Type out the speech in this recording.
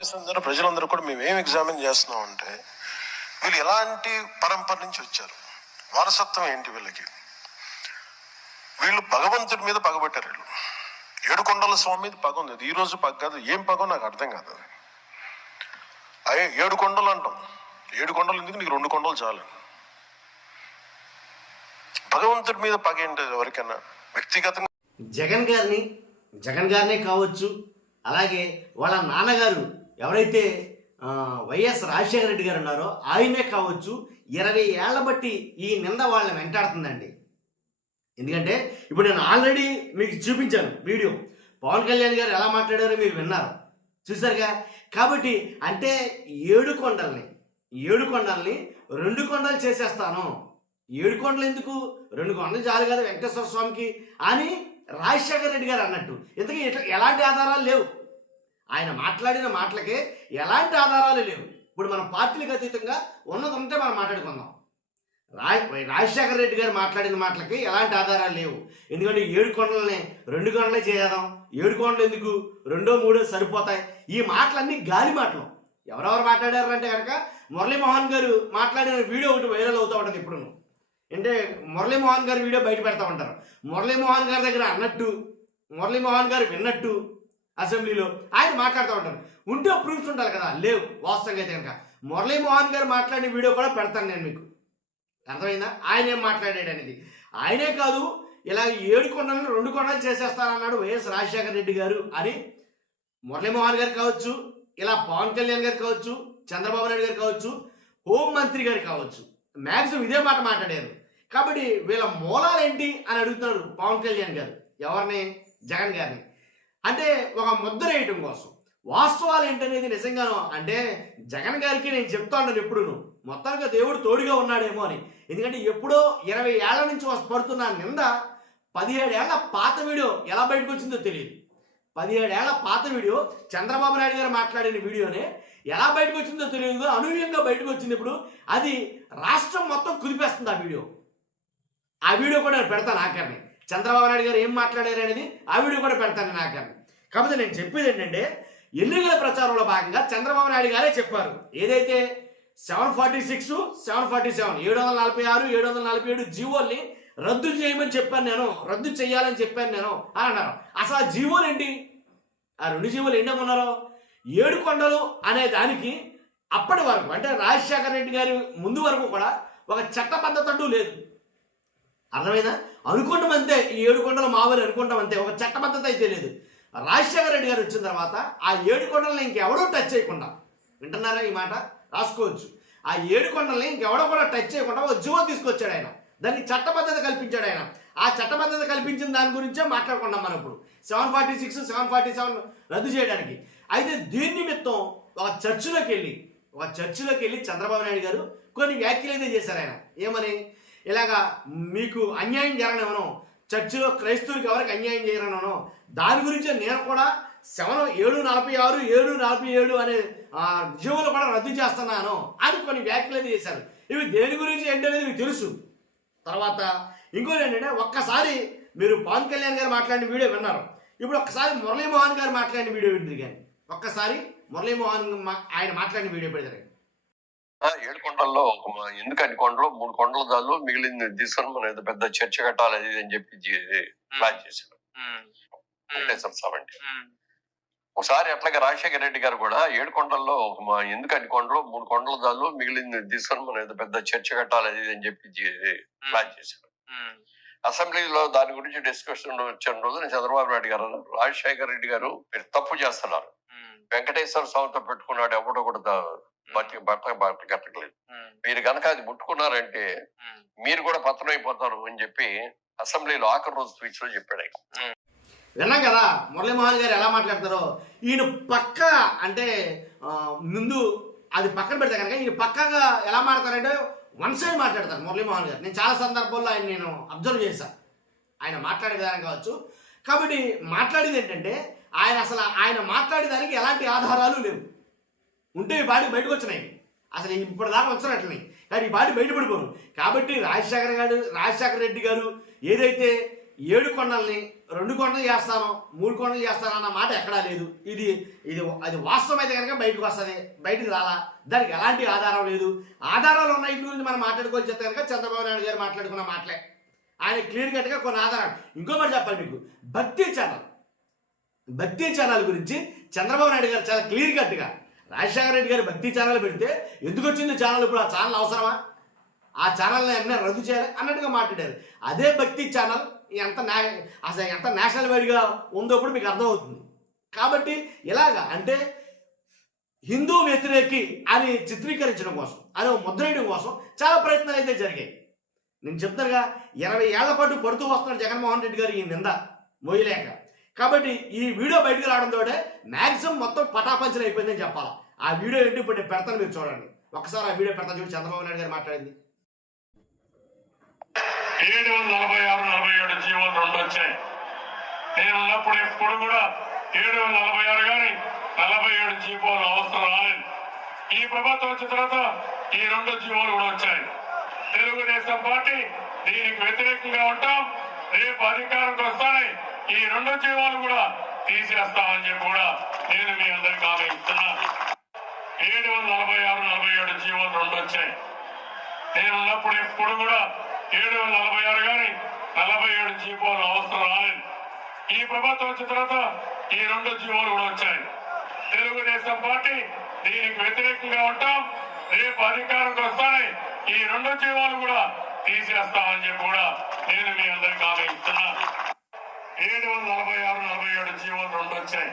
ప్రజలందరూ కూడా మేము ఏం ఎగ్జామిన్ చేస్తున్నాం అంటే వీళ్ళు ఎలాంటి పరంపర నుంచి వచ్చారు, వారసత్వం ఏంటి వీళ్ళకి. వీళ్ళు భగవంతుడి మీద పగబట్టారు. వీళ్ళు ఏడుకొండల స్వామి మీద పగ ఉంది. ఈ రోజు పగ కాదు, ఏం పగో నాకు అర్థం కాదు. అయ్యే 7 కొండలు అంటాం. 7 కొండలు ఎందుకు, నీకు 2 కొండలు చాలు. భగవంతుడి మీద పగ ఏంటి ఎవరికైనా వ్యక్తిగతంగా. జగన్ గారినే కావచ్చు, అలాగే వాళ్ళ నాన్నగారు ఎవరైతే వైఎస్ రాజశేఖర రెడ్డి గారు ఉన్నారో ఆయనే కావచ్చు, 20 ఏళ్ల బట్టి ఈ నింద వాళ్ళని వెంటాడుతుందండి. ఎందుకంటే ఇప్పుడు నేను ఆల్రెడీ మీకు చూపించాను వీడియో. పవన్ కళ్యాణ్ గారు ఎలా మాట్లాడారో మీరు విన్నారు, చూసారుగా. కాబట్టి అంటే 7 కొండల్ని 2 కొండలు చేసేస్తాను. 7 కొండలు ఎందుకు, 2 కొండలు చాలు కదా వెంకటేశ్వర స్వామికి అని రాజశేఖర రెడ్డి గారు అన్నట్టు. ఇంతకీ ఎలాంటి ఆధారాలు లేవు. ఆయన మాట్లాడిన మాటలకే ఎలాంటి ఆధారాలు లేవు. ఇప్పుడు మన పార్టీలకు అతీతంగా ఉన్నది ఉంటే మనం మాట్లాడుకుందాం. రాజశేఖర రెడ్డి గారు మాట్లాడిన మాటలకి ఎలాంటి ఆధారాలు లేవు. ఎందుకంటే 7 కొండలని 2 కొండలే చేద్దాం, 7 కొండలు ఎందుకు, 2, 3 సరిపోతాయి. ఈ మాటలన్నీ గాలి మాటలు. ఎవరెవరు మాట్లాడారు అంటే కనుక మురళీమోహన్ గారు మాట్లాడిన వీడియో ఒకటి వైరల్ అవుతూ ఉంటుంది. ఇప్పుడు అంటే మురళీమోహన్ గారు వీడియో బయట పెడతా ఉంటారు. మురళీమోహన్ గారి దగ్గర అన్నట్టు, మురళీమోహన్ గారు విన్నట్టు అసెంబ్లీలో ఆయన మాట్లాడుతూ ఉంటారు. ఉంటే ప్రూఫ్స్ ఉండాలి కదా, లేవు. వాస్తవంగా అయితే కనుక మురళీమోహన్ గారు మాట్లాడిన వీడియో కూడా పెడతాను నేను మీకు. అర్థమైందా ఆయన ఏం మాట్లాడాడు అనేది. ఆయనే కాదు, ఇలా 7 కొండలను 2 కొండలు చేసేస్తానన్నాడు వైఎస్ రాజశేఖర రెడ్డి గారు అని మురళీమోహన్ గారు కావచ్చు, ఇలా పవన్ కళ్యాణ్ గారు కావచ్చు, చంద్రబాబు నాయుడు గారు కావచ్చు, హోంమంత్రి గారు కావచ్చు, మ్యాక్సిమం ఇదే మాట మాట్లాడారు. కాబట్టి వీళ్ళ మూలాలు ఏంటి అని అడుగుతున్నారు పవన్ కళ్యాణ్ గారు. ఎవరిని? జగన్ గారిని. అంటే ఒక ముద్ర వేయటం కోసం. వాస్తవాలు ఏంటనేది నిజంగానో అంటే జగన్ గారికి నేను చెప్తా ఉన్నాను ఎప్పుడును, మొత్తానికి దేవుడు తోడుగా ఉన్నాడేమో అని. ఎందుకంటే ఎప్పుడో 20 ఏళ్ల నుంచి పడుతున్న నింద 17 ఏళ్ల పాత వీడియో ఎలా బయటకు వచ్చిందో తెలియదు. 17 ఏళ్ల పాత వీడియో చంద్రబాబు నాయుడు గారు మాట్లాడిన వీడియోనే ఎలా బయటకు వచ్చిందో తెలియదు, అనూహ్యంగా బయటకు వచ్చింది. ఇప్పుడు అది రాష్ట్రం మొత్తం కుదిపేస్తుంది ఆ వీడియో కూడా నేను పెడతాను ఆఖరిని. చంద్రబాబు నాయుడు గారు ఏం మాట్లాడారు అనేది ఆ వీడియో కూడా పెడతాను నేను ఆఖరిని. కాకపోతే నేను చెప్పేది ఏంటంటే ఎన్నికల ప్రచారంలో భాగంగా చంద్రబాబు నాయుడు గారే చెప్పారు, ఏదైతే 746, 747, 746, 747 జీవోల్ని రద్దు చేయమని చెప్పాను నేను, రద్దు చేయాలని చెప్పాను నేను అని అన్నారు. అసలు ఆ జీవోలు ఏంటి, ఆ 2 జీవోలు ఏంటనుకున్నారో, 7 కొండలు అనే దానికి అప్పటి వరకు అంటే రాజశేఖర రెడ్డి గారి ముందు వరకు కూడా ఒక చట్టబద్ధత అంటూ లేదు. అర్థమైందా? అనుకుంటాం అంతే, ఈ 7 కొండలు మావని అనుకుంటాం అంతే, ఒక చట్టబద్ధత అయితే లేదు. రాజశేఖర రెడ్డి గారు వచ్చిన తర్వాత ఆ 7 కొండలని ఇంకెవడో టచ్ చేయకుండా, వింటున్నారా ఈ మాట, రాసుకోవచ్చు, ఆ 7 కొండలని ఇంకెవడో కూడా టచ్ చేయకుండా ఒక జీవో తీసుకొచ్చాడు ఆయన. దానికి చట్టబద్ధత కల్పించాడు ఆయన. ఆ చట్టబద్ధత కల్పించిన దాని గురించే మాట్లాడుకున్నాం మనం ఇప్పుడు. 746, 747 రద్దు చేయడానికి. అయితే దీని నిమిత్తం ఒక చర్చిలోకి వెళ్ళి చంద్రబాబు నాయుడు గారు కొన్ని వ్యాఖ్యలు అయితే చేశారు ఆయన. ఏమని, ఇలాగా మీకు అన్యాయం జరగనివ్వను, చర్చిలో క్రైస్తవులకు ఎవరికి అన్యాయం చేయరనో దాని గురించి నేను కూడా 746, 747 అనే జీవోలు కూడా రద్దు చేస్తున్నాను అని కొన్ని వ్యాఖ్యలు అయితే చేశారు. ఇవి దేని గురించి ఏంటనేది మీకు తెలుసు. తర్వాత ఇంకోటి ఏంటంటే, ఒక్కసారి మీరు పవన్ కళ్యాణ్ గారు మాట్లాడిన వీడియో విన్నారు, ఇప్పుడు ఒక్కసారి మురళీమోహన్ గారు మాట్లాడిన వీడియో వింటారు. కానీ ఒక్కసారి మురళీమోహన్ ఆయన మాట్లాడిన వీడియో పెడతారు. 7 కొండల్లో ఎందుకు 2 కొండలు 3 కొండలు దాళ్ళు మిగిలింది తీసుకొని మనం ఏదో పెద్ద చర్చ కట్టాలి అది అని చెప్పి ప్లాన్ చేశారు వెంకటేశ్వర స్వామి. ఒకసారి అట్లాగే రాజశేఖర రెడ్డి గారు కూడా 7 కొండల్లో ఎందుకు 2 కొండలు 3 కొండలు దాళ్ళు మిగిలింది తీసుకొని మనం ఏదో పెద్ద చర్చ కట్టాలి అది అని చెప్పి ప్లాన్ చేశారు. అసెంబ్లీలో దాని గురించి డిస్కషన్ వచ్చిన రోజు చంద్రబాబు నాయుడు గారు రాజశేఖర రెడ్డి గారు మీరు తప్పు చేస్తున్నారు, వెంకటేశ్వర స్వామితో పెట్టుకున్నాడు ఎవడో కూడా బట్ట కట్టలేదు, మీరు కనుక అది ముట్టుకున్నారంటే మీరు కూడా పతనం అయిపోతారు అని చెప్పి అసెంబ్లీలో ఆఖరి రోజు స్పీచ్ లో చెప్పాడు. విన్నాం కదా మురళీమోహన్ గారు ఎలా మాట్లాడతారో. ఈయన పక్క అంటే ముందు అది పక్కన పెడితే కనుక ఈయన పక్కగా ఎలా మాట్లాడతారంటే వన్ సైడ్ మాట్లాడతారు మురళీమోహన్ గారు. నేను చాలా సందర్భాల్లో నేను అబ్జర్వ్ చేశాను ఆయన మాట్లాడే విధానం కావచ్చు. కాబట్టి మాట్లాడేది ఏంటంటే ఆయన మాట్లాడేదానికి ఎలాంటి ఆధారాలు లేవు. ఉంటే ఈ బాడీ బయటకు వచ్చినాయి, అసలు ఇప్పటిదాకా వచ్చినట్లున్నాయి, కానీ ఈ బాడీ బయటపడిపోను. కాబట్టి రాజశేఖర రెడ్డి గారు ఏదైతే 7 కొండల్ని 2 కొండలు చేస్తాను 3 కొండలు చేస్తాను అన్న మాట ఎక్కడా లేదు. ఇది ఇది అది వాస్తవం అయితే కనుక బయటకు వస్తుంది, బయటకు రాలా. దానికి ఎలాంటి ఆధారం లేదు. ఆధారాలు ఉన్న ఇంటి గురించి మనం మాట్లాడుకోవాలి చెప్తే కనుక చంద్రబాబు నాయుడు గారు మాట్లాడుకున్న మాటలే. ఆయన క్లియర్ కట్గా కొన్ని ఆధారాలు. ఇంకోటి చెప్పాలి మీకు, భక్తి ఛానల్ గురించి చంద్రబాబు నాయుడు గారు చాలా క్లియర్ కట్గా రాజశేఖర రెడ్డి గారు భక్తి ఛానల్ పెడితే ఎందుకు వచ్చింది ఛానల్, ఇప్పుడు ఆ ఛానల్ అవసరమా, ఆ ఛానల్ని ఏమైనా రద్దు చేయాలి అన్నట్టుగా మాట్లాడారు. అదే భక్తి ఛానల్ అసలు ఎంత నేషనల్ వైడ్గా ఉందో ఇప్పుడు మీకు అర్థమవుతుంది. కాబట్టి ఇలాగా అంటే హిందూ వ్యతిరేకి అని చిత్రీకరించడం కోసం, అని ముద్రేయడం కోసం చాలా ప్రయత్నాలు అయితే జరిగాయి. నేను చెప్తానుగా 20 ఏళ్ల పాటు పడుతూ వస్తున్నాడు జగన్మోహన్ రెడ్డి గారు ఈ నింద మోయలేక. కాబట్టి ఈ వీడియో బయటకు రావడంతో మ్యాక్సిమం మొత్తం పటాపంచలు అయిపోయిందని చెప్పాలి. ఆ వీడియో ఏంటి ఇప్పుడు నేను పెడతాను, మీరు చూడండి. ఒకసారి ఆ వీడియో పెడతాను చూడండి. చంద్రబాబు నాయుడు గారు మాట్లాడింది. 746, 47 జీవోలు 2 వచ్చాయి. నేను ఉన్నప్పుడు ఎప్పుడు కూడా 746 కానీ 47 జీవోలు అవసరం రాలేదు. ఈ ప్రభుత్వం వచ్చిన తర్వాత ఈ 2 జీవోలు కూడా వచ్చాయి. తెలుగుదేశం పార్టీ దీనికి వ్యతిరేకంగా ఉంటాం. రేపు అధికారంకి వస్తానే ఈ 2 జీవోలు కూడా తీసేస్తామని చెప్పి కూడా నేను మీ అందరికీ హామీ ఇస్తున్నా. 746, 47 జీవోలు 2 వచ్చాయి. నేను ఉన్నప్పుడు ఎప్పుడు కూడా 746 కానీ 47 జీవోలు అవసరం రాలేదు. ఈ ప్రభుత్వం వచ్చిన తర్వాత ఈ 2 జీవోలు కూడా వచ్చాయి. తెలుగుదేశం పార్టీ దీనికి వ్యతిరేకంగా ఉంటాం. రేపు అధికారంకి వస్తానే ఈ 2 జీవోలు కూడా తీసేస్తామని చెప్పి కూడా నేను మీ అందరికీ హామీ ఇస్తున్నా. 746, 47 జీవోలు 2 వచ్చాయి.